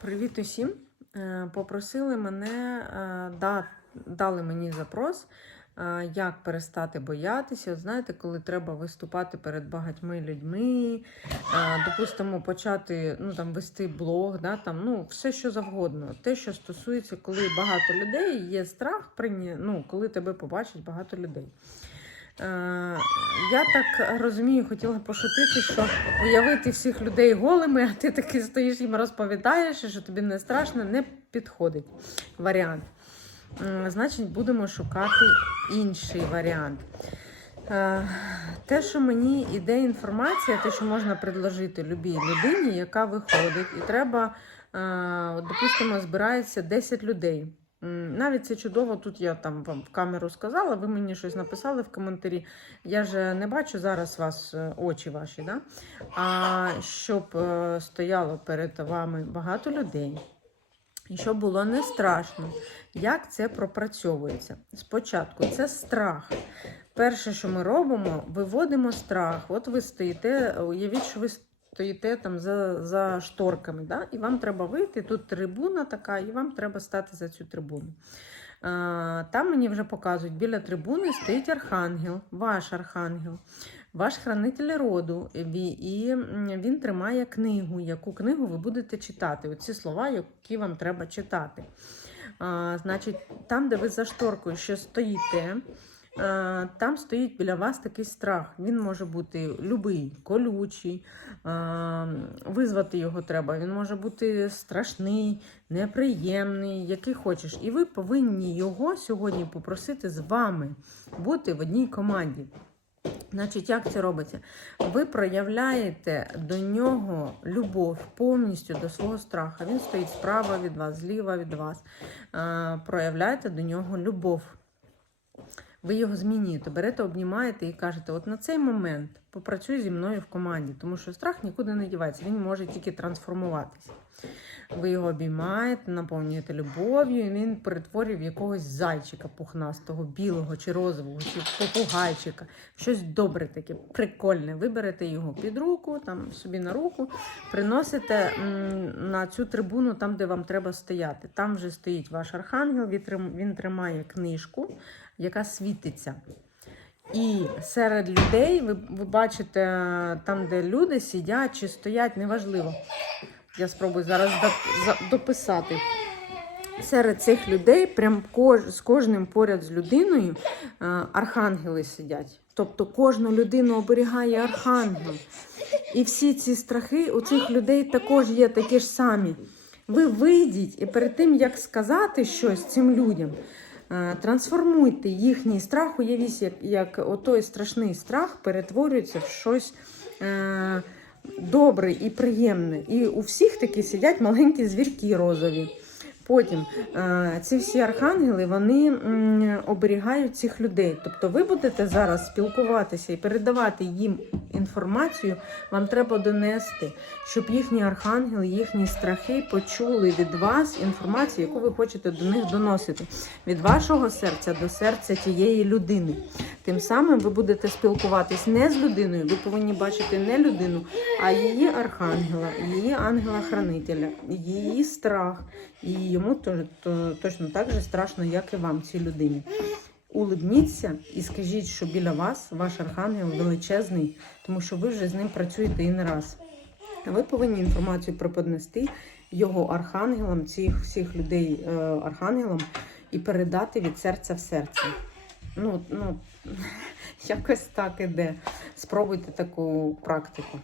Привіт усім! Е, Попросили мене, е, да- дали мені запрос, е, як перестати боятися. Знаєте, коли треба виступати перед багатьми людьми, допустимо, почати ну, там, вести блог, да, там, ну, все що завгодно. Те, що стосується, коли багато людей, є страх, ну, коли тебе побачить багато людей. Я так розумію, хотіла пошутити, що уявити всіх людей голими, а ти таки стоїш їм розповідаєш, що тобі не страшно, не підходить варіант. Значить, будемо шукати інший варіант. Е, Те, що мені іде інформація, те, що можна предложити любій людині, яка виходить, і треба, е, допустимо, збирається 10 людей. Навіть це чудово, тут я там вам в камеру сказала, ви мені щось написали в коментарі. Я ж не бачу зараз вас, е, очі ваші, да? а щоб е, стояло перед вами багато людей. І щоб було не страшно, як це пропрацьовується. Спочатку це страх. Перше, що ми робимо, виводимо страх. От ви стоїте, уявіть, що ви стоїте там за, за шторками, да? і вам треба вийти. Тут трибуна така, і вам треба стати за цю трибуну. Там мені вже показують, біля трибуни стоїть архангел, ваш архангел, ваш хранитель роду. І він тримає книгу, яку книгу ви будете читати. Оці слова, які вам треба читати. Значить, там, де ви за шторкою ще стоїте, там стоїть біля вас такий страх. Він може бути любий, колючий, визвати його треба. Він може бути страшний, неприємний, який хочеш. І ви повинні його сьогодні попросити з вами бути в одній команді. Значить, як це робиться? Ви проявляєте до нього любов повністю до свого страха. Він стоїть справа від вас, зліва від вас. Проявляєте до нього любов. Ви його змінюєте, берете, обнімаєте і кажете: от на цей момент попрацюй зі мною в команді, тому що страх нікуди не дівається, він може тільки трансформуватися. Ви його обіймаєте, наповнюєте любов'ю, і він перетворює в якогось зайчика пухнастого, білого чи розового, чи попугайчика. Щось добре таке, прикольне. Ви берете його під руку, там собі на руку, приносите на цю трибуну, там, де вам треба стояти. Там вже стоїть ваш архангел, він тримає книжку, яка світиться. І серед людей ви, ви бачите там, де люди сидять чи стоять, неважливо. Я спробую зараз дописати. Серед цих людей, прям кож, з кожним поряд з людиною, е, архангели сидять. Тобто кожну людину оберігає архангел. І всі ці страхи у цих людей також є такі ж самі. Ви вийдіть і перед тим, як сказати щось цим людям, трансформуйте їхній страх, уявіть, як, як отой страшний страх перетворюється в щось. Е, добре і приємне. І у всіх такі сидять маленькі звірки розові. Потім е, ці всі архангели вони оберігають цих людей. Тобто ви будете зараз спілкуватися і передавати їм інформацію, вам треба донести, щоб їхні архангели, їхні страхи почули від вас інформацію, яку ви хочете до них доносити. Від вашого серця до серця тієї людини. Тим самим ви будете спілкуватись не з людиною, ви повинні бачити не людину, а її архангела, її ангела-хранителя, її страх. І йому то, то, точно так же страшно, як і вам, цій людині. Улибніться і скажіть, що біля вас ваш архангел величезний, тому що ви вже з ним працюєте і не раз. Ви повинні інформацію преподнести його архангелам, цих всіх людей е, архангелам, і передати від серця в серце. Ну, ну, якось так іде. Спробуйте таку практику.